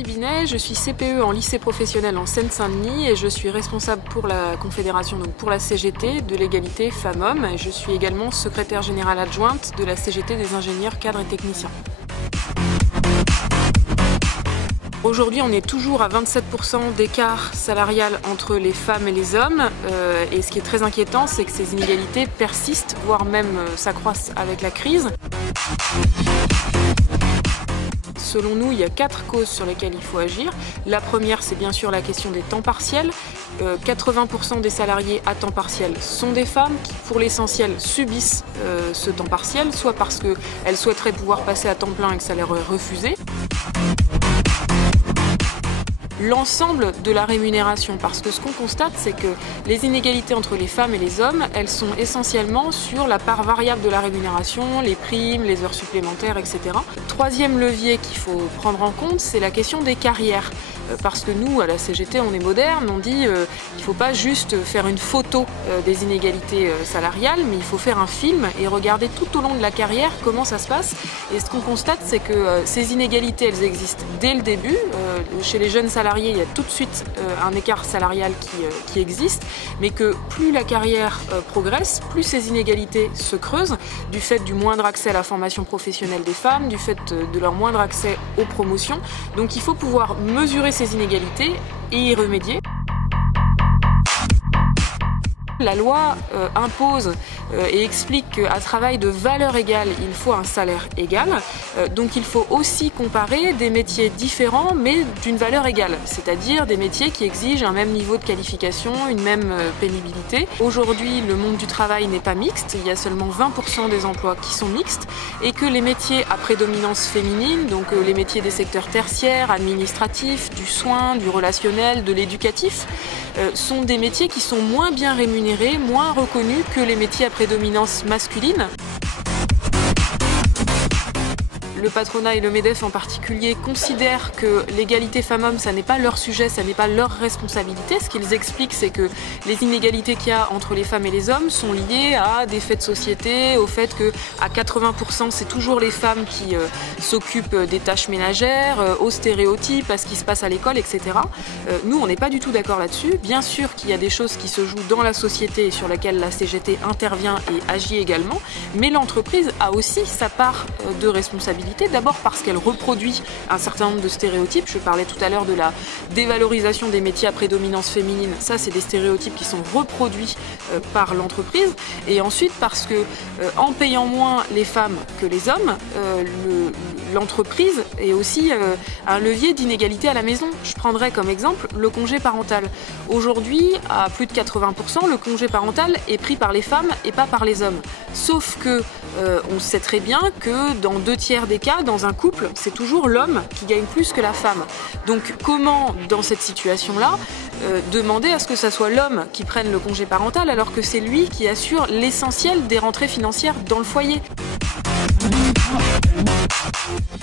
Sophie Binet, je suis CPE en lycée professionnel en Seine-Saint-Denis et je suis responsable pour la Confédération, donc pour la CGT de l'égalité femmes-hommes. Je suis également secrétaire générale adjointe de la CGT des ingénieurs, cadres et techniciens. Aujourd'hui, on est toujours à 27% d'écart salarial entre les femmes et les hommes. Et ce qui est très inquiétant, c'est que ces inégalités persistent, voire même s'accroissent avec la crise. Selon nous, il y a 4 causes sur lesquelles il faut agir. La première, c'est bien sûr la question des temps partiels. 80% des salariés à temps partiel sont des femmes qui, pour l'essentiel, subissent ce temps partiel, soit parce qu'elles souhaiteraient pouvoir passer à temps plein et que ça leur est refusé. L'ensemble de la rémunération, parce que ce qu'on constate, c'est que les inégalités entre les femmes et les hommes, elles sont essentiellement sur la part variable de la rémunération, les primes, les heures supplémentaires, etc. Troisième levier qu'il faut prendre en compte, c'est la question des carrières. Parce que nous, à la CGT, on est moderne, on dit qu'il ne faut pas juste faire une photo des inégalités salariales, mais il faut faire un film et regarder tout au long de la carrière comment ça se passe. Et ce qu'on constate, c'est que ces inégalités, elles existent dès le début. Chez les jeunes salariés, il y a tout de suite un écart salarial qui existe, mais que plus la carrière progresse, plus ces inégalités se creusent, du fait du moindre accès à la formation professionnelle des femmes, du fait de leur moindre accès aux promotions. Donc il faut pouvoir mesurer ces inégalités et y remédier. La loi impose et explique qu'à travail de valeur égale, il faut un salaire égal. Donc il faut aussi comparer des métiers différents mais d'une valeur égale, c'est-à-dire des métiers qui exigent un même niveau de qualification, une même pénibilité. Aujourd'hui, le monde du travail n'est pas mixte, il y a seulement 20% des emplois qui sont mixtes et que les métiers à prédominance féminine, donc les métiers des secteurs tertiaires, administratifs, du soin, du relationnel, de l'éducatif, sont des métiers qui sont moins bien rémunérés, moins reconnus que les métiers à prédominance masculine. Le patronat et le MEDEF en particulier considèrent que l'égalité femmes-hommes, ça n'est pas leur sujet, ça n'est pas leur responsabilité. Ce qu'ils expliquent, c'est que les inégalités qu'il y a entre les femmes et les hommes sont liées à des faits de société, au fait qu'à 80%, c'est toujours les femmes qui s'occupent des tâches ménagères, aux stéréotypes, à ce qui se passe à l'école, etc. Nous, on n'est pas du tout d'accord là-dessus. Bien sûr qu'il y a des choses qui se jouent dans la société et sur lesquelles la CGT intervient et agit également, mais l'entreprise a aussi sa part de responsabilité. D'abord parce qu'elle reproduit un certain nombre de stéréotypes. Je parlais tout à l'heure de la dévalorisation des métiers à prédominance féminine. Ça, c'est des stéréotypes qui sont reproduits par l'entreprise. Et ensuite parce que en payant moins les femmes que les hommes, l'entreprise est aussi un levier d'inégalité à la maison. Je prendrai comme exemple le congé parental. Aujourd'hui, à plus de 80%, le congé parental est pris par les femmes et pas par les hommes. Sauf que on sait très bien que dans 2/3 des cas, dans un couple, c'est toujours l'homme qui gagne plus que la femme. Donc comment, dans cette situation-là, demander à ce que ça soit l'homme qui prenne le congé parental alors que c'est lui qui assure l'essentiel des rentrées financières dans le foyer?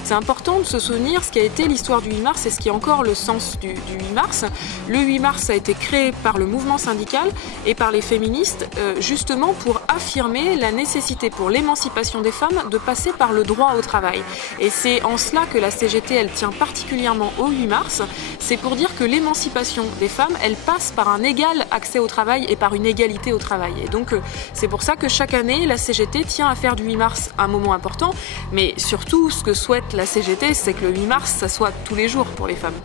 C'est important de se souvenir ce qui a été l'histoire du 8 mars et ce qui est encore le sens du 8 mars. Le 8 mars a été créé par le mouvement syndical et par les féministes justement pour affirmer la nécessité pour l'émancipation des femmes de passer par le droit au travail. Et c'est en cela que la CGT elle tient particulièrement au 8 mars. C'est pour dire que l'émancipation des femmes elle passe par un égal accès au travail et par une égalité au travail. Et donc c'est pour ça que chaque année la CGT tient à faire du 8 mars un moment important. Mais surtout, ce que souhaite la CGT, c'est que le 8 mars, ça soit tous les jours pour les femmes.